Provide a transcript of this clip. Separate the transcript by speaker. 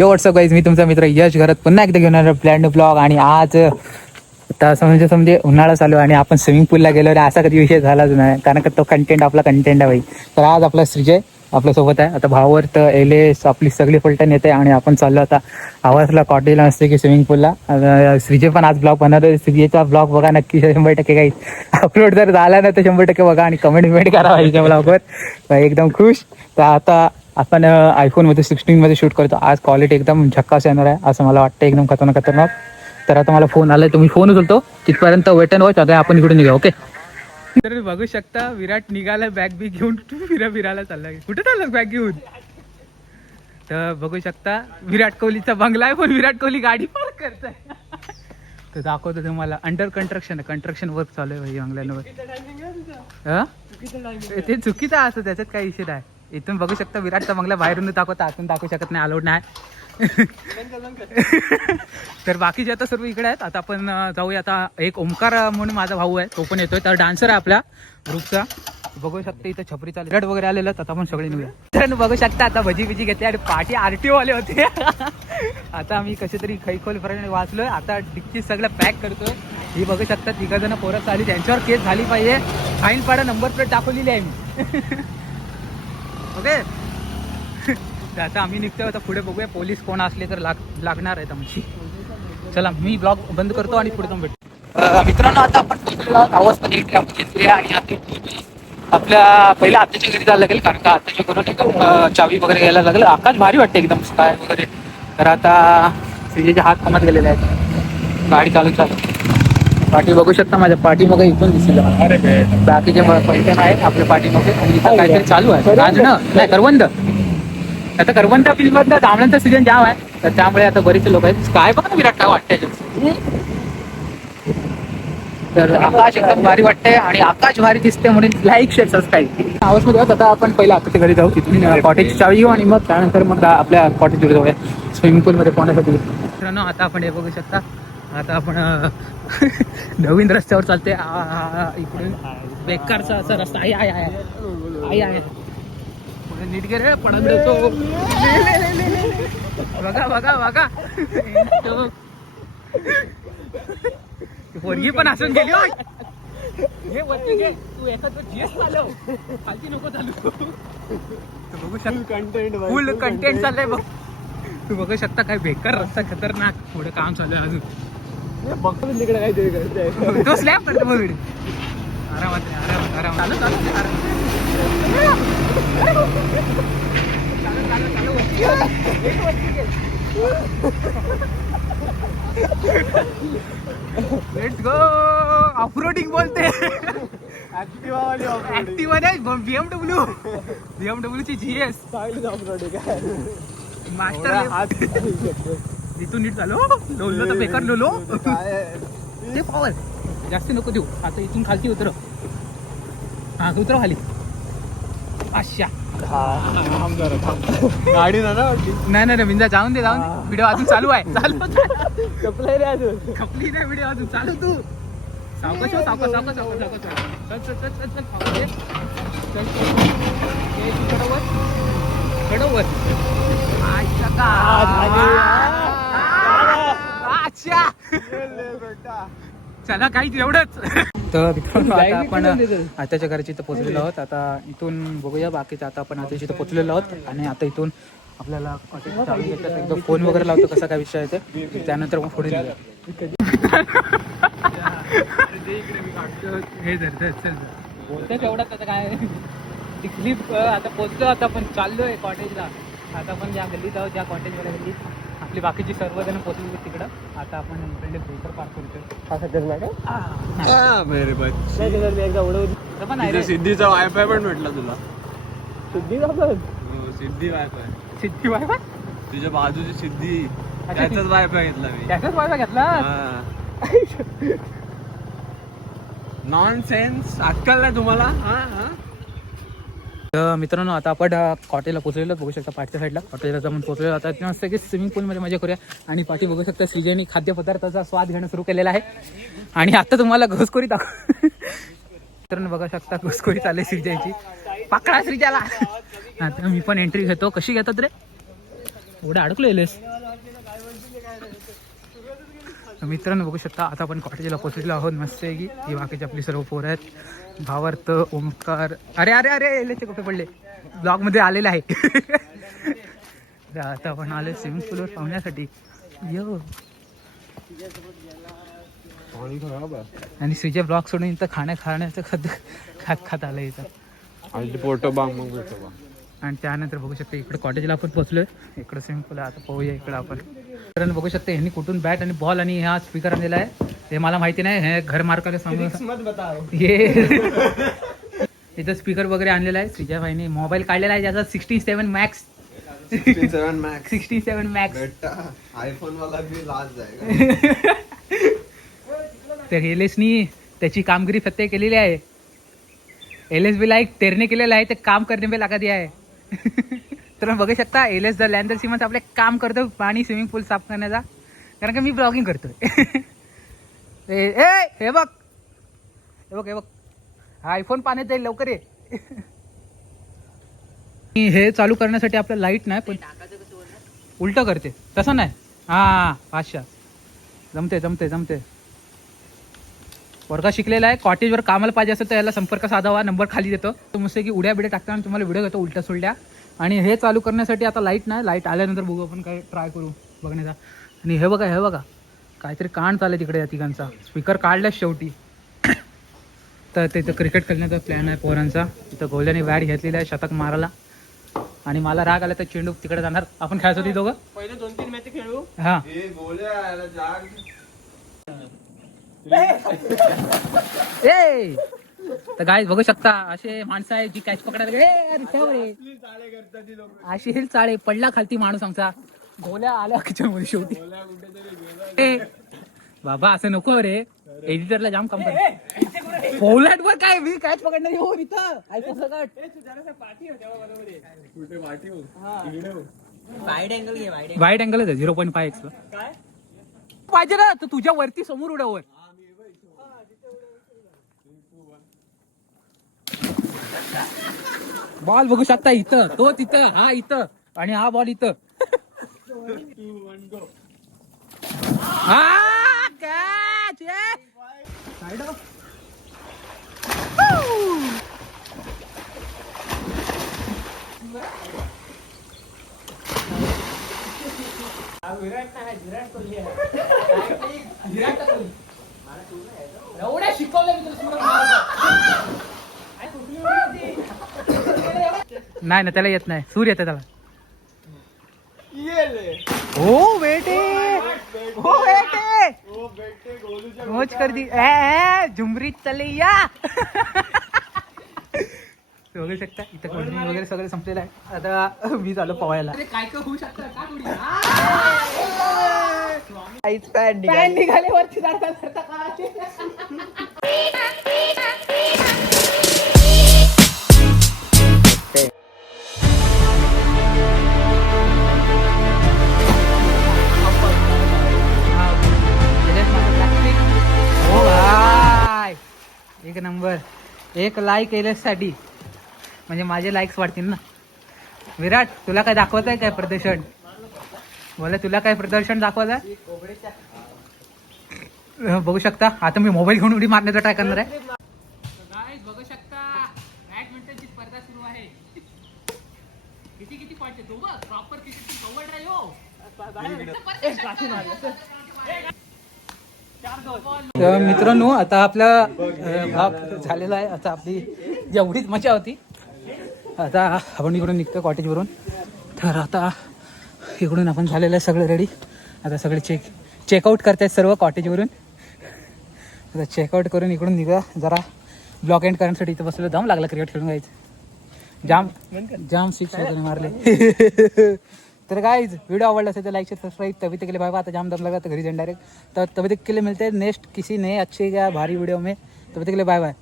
Speaker 1: यो WhatsApp guys मी तुमचा मित्र यश घरात. पुन्हा एकदा घेऊन आलो प्लॅन ब्लॉग आणि आज तर समजे म्हणजे म्हणजे उन्हाळा चालू आणि आपण स्विमिंग पूलला गेलो आणि असा कधी विषय झालाच नाही. कारण का तो कंटेंट आपला कंटेंट आहे भाई. तर आज आपला श्रीजय आपल्यासोबत आहे. आता भावावर तर एलेस आपली सगळी फुलटन येते आणि आपण चाललो आता आवाजला कॉटेजला असते की स्विमिंग पूलला श्रीजय पण आज ब्लॉग बनवतो श्रीजयचा ब्लॉग बघा नक्की शंभर टक्के काही अपलोड जर झाला ना तर शंभर टक्के बघा आणि कमेंट बिमेंट करा पाहिजे ब्लॉगवर एकदम खुश. तर आता आपण आयफोनमध्ये सिक्स्टीन मध्ये शूट करतो. आज क्वालिटी एकदम झक्कास येणार आहे असं मला वाटतं एकदम खतरनाक खतरनाक. तर आता मला फोन आलाय. तुम्ही फोन उचलतो. तिथपर्यंत वेट अँड वॉच आता आपण इकडून निघा ओके तर बघू शकता विराट निघाला बॅग बी घेऊन. फिरा फिरायला चाललाय. कुठे चालला बॅग घेऊन? तर बघू शकता विराट कोहलीचा बंगला आहे पण विराट कोहली गाडी पार्क करताय. तर दाखवतो तुम्हाला. अंडर कंस्ट्रक्शन कंस्ट्रक्शन वर्क चालू आहे भाई बंगल्यांवर. हा? ते चुकीचं आहे असं त्याच्यात काही विषय नाही. इथून बघू शकता विराटचा बंगला बाहेरून दाखवता आतून दाखवू शकत नाही अलाउड नाही. तर बाकीचे आता सर्व इकडे आहेत आता आपण जाऊया आता एक ओंकार म्हणून माझा भाऊ आहे तो पण येतोय तर डान्सर आहे आपल्या ग्रुपचा. बघू शकता इथं छपरी चालू वगैरे आलेलं आता आपण सगळे निघूया. तर बघू शकता आता भजी बिजी घेतली आणि पाठी आरटीओ वाले होते. आता आम्ही कसे तरी खैखोल पर्यंत वाचलोय आता डिक्की सगळं पॅक करतोय. ही बघू शकता तिघा जण पोरं आली त्यांच्यावर केस झाली पाहिजे. फाईन पाडा नंबर प्लेट दाखवलेली आहे मी. ओके? तर आता आम्ही निघतोय आता पुढे बघूया पोलीस कोण असले तर लाग लागणार आहेत आमची. चला मी ब्लॉग बंद करतो आणि पुढे जाऊन भेटतो मित्रांनो आता आपण पोहोचलेलो आहोत घेतली आणि आता आपल्या पहिल्या आत्याच्या घरी जायला लागेल कारण का आत्याच्या घरून एकदम चावी वगैरे घ्यायला लागेल. आकाश भारी वाटते एकदम स्काय वगैरे. तर आता श्रीजेचे हात कामात गेलेले आहेत. गाडी चालू चालू. पाठी बघू शकता माझ्या पाठीमागे इथून दिसलं. बाकीचे पैठण आहेत आपल्या पाठीमागे. आणि इथं काहीतरी चालू आहे. गाजणं नाही करवंद. आता करवंद फिल्म मधलं जांभळांचा सीझन जाम आहे. तर त्यामुळे आता बरेचसे लोक आहेत. काय बघा ना विराट काय वाटतंय. तर आकाश एकदम भारी वाटतंय आणि आकाश भारी दिसते म्हणून लाईक शेअर सबस्क्राईब हाऊसमध्ये. आता आपण पहिला आकाशच्या घरी जाऊ. तिथून कॉटेजची चावी घेऊ आणि मग त्यानंतर मग आपल्या कॉटेज जाऊया. स्विमिंग पूल मध्ये पोहण्यासाठी. मित्रांनो आता आपण हे बघू शकता. आता आपण नवीन रस्त्यावर चालते. इकडून बेकारचा असा रस्ता. आहे आहे आहे आहे नीट गे पडत जातो बघा बघा बघा. पोरगी पण असून गेली. घे वरती घे. तू एखाद जीएस चालव. खालती नको चालू. तू बघू शकता
Speaker 2: कंटेंट
Speaker 1: फुल कंटेंट चाललंय बघ. तू बघू शकता काय बेकार रस्ता खतरनाक. पुढे काम चालू आहे अजून.
Speaker 2: बघतो तिकडे काहीतरी करते.
Speaker 1: तो स्लॅब करतो व्हिडिओ आरामात चालू चालू. लेट्स गो ऑफरोडिंग बोलते.
Speaker 2: ऍक्टिवा
Speaker 1: नाही बीएमडब्ल्यू बीएमडब्ल्यू ची जीएस
Speaker 2: चांगलीच ऑफरोडिंग आहे.
Speaker 1: मास्टर इथून नीट झालो लोलो तर बेकार लोलो? ते पॉवर जास्त नको देऊ. आता इथून खालती उतर हा उतर खाली.
Speaker 2: थांब. गाडी ना
Speaker 1: नाही नाही विंदा जाऊन दे जाऊन
Speaker 2: हा.
Speaker 1: दे व्हिडिओ अजून चालू आहे. चालू
Speaker 2: रे अजून.
Speaker 1: खपली नाही व्हिडिओ अजून. चालू तू. सावकाश हो, सावकाश सावकाश सावकाश सावकाश. चल चल चल चल चल ये. चल ये, तू चढव वर. चढव वर. अच्छा. चला काहीच एवढंच. तर आता आपण आताच्या घराची इथं पोहोचलेलो आहोत आता इथून बघूया बाकीचं. आता आपण आताच्या इथं पोहोचलेलो आहोत आणि आता इथून आपल्याला घेतात एकदा फोन वगैरे लावतो कसा काय विषय आहे ते. त्यानंतर मग पुढे. हे तेवढाच आता काय. ती क्लिप आता आता पण चाललोय कॉटेजला आता आपण ज्या गल्लीत आहोत ज्या कॉटेजवाल्या गल्लीत. आपली बाकीची सर्वजण पोहोचली तिकडं. आता आपण इकडे ब्रेकर पार करतोय
Speaker 2: हा सध्याच मॅडम
Speaker 1: हा.
Speaker 2: एकदा उडवली.
Speaker 1: पण.
Speaker 2: सिद्धीचा वायफाय पण भेटला तुला. सिद्धी आपण सिद्धी वायफाय
Speaker 1: सिद्धी वायफाय
Speaker 2: तुझ्या बाजूची सिद्धी. त्याचाच वायफाय घेतला मी.
Speaker 1: त्याचाच वायफाय घेतला?
Speaker 2: नॉन सेन्स अक्कल नाही तुम्हाला? हा हा.
Speaker 1: तर मित्रांनो आता आपण कॉटेला पोचलेलं बघू शकता पाठच्या साईडला कॉटेला जाऊन पोहोचलेलो. आता इथे मस्त की स्विमिंग पूलमध्ये मजा करूया. आणि पाठी बघू शकता श्रीजयनी खाद्यपदार्थाचा स्वाद घेणं सुरू केलेला आहे. आणि आता तुम्हाला घुसखोरी दाखव मित्रांनो बघू शकता घुसखोरी चालली श्रीजयची पाकडा श्रीजाला आता मी पण एंट्री घेतो. कशी घेतात रे? एवढं अडकलेलेस मित्रांनो बघू शकता आता आपण कॉटेजला पोहोचलेलो आहोत. मस्त आहे की ही बाकीची आपली सर्व पोरं आहेत. भावार्थ ओमकार. अरे अरे अरे एलेचे कपडे पडले. ब्लॉगमध्ये आलेले आहे. तर आता आपण आलो स्विमिंग पूलवर पाहण्यासाठी. यो आणि सुजय ब्लॉग सोडून इथं खाण्या खाण्याचं खात खात खात आलं इथं
Speaker 2: आणि बांग मग
Speaker 1: आणि त्यानंतर बघू शकता इकडे कॉटेजला आपण पोहोचलोय इकडे स्विमिंग पूल आहे आता पाहूया इकडे आपण. मित्रांनो बघू शकता ह्यांनी कुठून बॅट आणि बॉल आणि हा स्पीकर आणलेला आहे. ते मला माहिती नाही हे घर मार्काला सांगू ये इथं स्पीकर वगैरे आणलेला आहे. श्रीजा भाईने मोबाईल काढलेला आहे ज्याचा sixty seven max
Speaker 3: seven max
Speaker 1: sixty seven max
Speaker 3: बेटा आईफोन वाला भी लाज जाएगा.
Speaker 1: तर एल एसनी त्याची कामगिरी फत्ते केलेली आहे. एल एस बीला एक तेरणे केलेलं आहे ते काम करणे पे लगा दिया आहे. तर बघू शकता L S the lander Simmons आपले काम करतो पाणी स्विमिंग पूल साफ करण्याचा. कारण की मी ब्लॉगिंग करतोय. ए हे बघ. हे बघ हे बघ. हा आयफोन पाण्यात जाईल लवकर ये. हे चालू करण्यासाठी आपलं लाइट नाही पण उलट करते. तसं नाही. हा पाचशा. जमते जमते जमते वर्गात शिकलेला आहे. कॉटेजवर कामाला पाहिजे असेल तर याला संपर्क साधावा. नंबर खाली देतो. तो मस्त की उड्या बिड्या टाकताना तुम्हाला व्हिडिओ घेतो उलट्या सुलट्या. आणि हे चालू करण्यासाठी आता लाइट नाही लाइट आल्यानंतर बघू आपण काय ट्राय करू बघण्याचा. आणि हे बघा हे बघा. काहीतरी कान चालय तिकडे या तिघांचा. स्पीकर काढलाच शेवटी. तर तिथं क्रिकेट खेळण्याचा प्लॅन आहे पोरांचा. तिथं गोल्याने बॅट घेतलेली आहे शतक मारायला. आणि मला राग आला तर चेंडू तिकडे जाणार. आपण खेळायचो ती दोघं?
Speaker 2: पहिले दोन तीन मॅच खेळू.
Speaker 1: हा. ए! तर गाय बघू शकता असे माणसं आहे जी कॅच पकडायला गेले. ए, अरे ठेव रे अशी हेल चाळे पडला खालती माणूस आमचा. गोल्या आल्या किचनमध्ये शेवटी. ए, बाबा असं नको रे. एडिटरला जाम काम कर पोलॅट वर काय? मी कॅच पकडणार हो इथं. ऐकू सकट
Speaker 2: हो इकडे हो.
Speaker 1: वाईट अँगल आहे. झिरो पॉईंट फाय एक्स पाहिजे ना तर तुझ्या वरती समोर उड्यावर बॉल बघू शकता इथं तो तिथं हा इथं आणि हा बॉल इथं हा yeah. Side off. Woo! Virat Kohli. नाही ना त्याला येत नाही. सूर येते त्याला. हो बेटे. हो बेटे. मोज कर दी. ए, ए, झुमरीत चले या. बघू शकता. इथं कोल्ड्रिंक वगैरे सगळं संपलेलं आहे. आता मी झालो पवायला काय काय होऊ शकतं निघाले. वरती जाता जाता एक लाईकसाठी म्हणजे माझे लाईक्स वाढतील ना. विराट तुला काय दाखवत आहे काय प्रदर्शन? बोला तुला काय प्रदर्शन दाखवत आहे बघू शकता. आता मी मोबाईल घेऊन उडी मारण्याचा ट्राय करणार आहे. बघू शकता. बॅडमिंटनची स्पर्धा सुरू आहे. किती किती पॉईंट प्रॉपर किती ड्राईव्ह हो. तर मित्रांनो आता आपला भाग झालेला आहे. आता आपली जेवढीच मजा होती. आता आपण इकडून निघतो कॉटेजवरून तर आता इकडून आपण झालेलं आहे सगळं रेडी आता सगळे चेक चेकआउट करतायत सर्व कॉटेजवरून आता चेकआउट करून इकडून निघा. जरा ब्लॉक एंड करण्यासाठी इथं बसलो. जाम लागला क्रिकेट खेळून जायचं जाम जाम सिक्स वगैरे मारले. तर गाईज व्हिडिओ आवडला असेल तर लाईक शेअर सबस्क्राईब तभी तक भाई लिए बाय आता जाम दम लगा तो घरी ही डायरेक्ट तर तभी तक के लिए मिलते हैं नेक्स्ट किसी नए अच्छे या भारी वीडियो में. तभी तक के लिए बाय बाय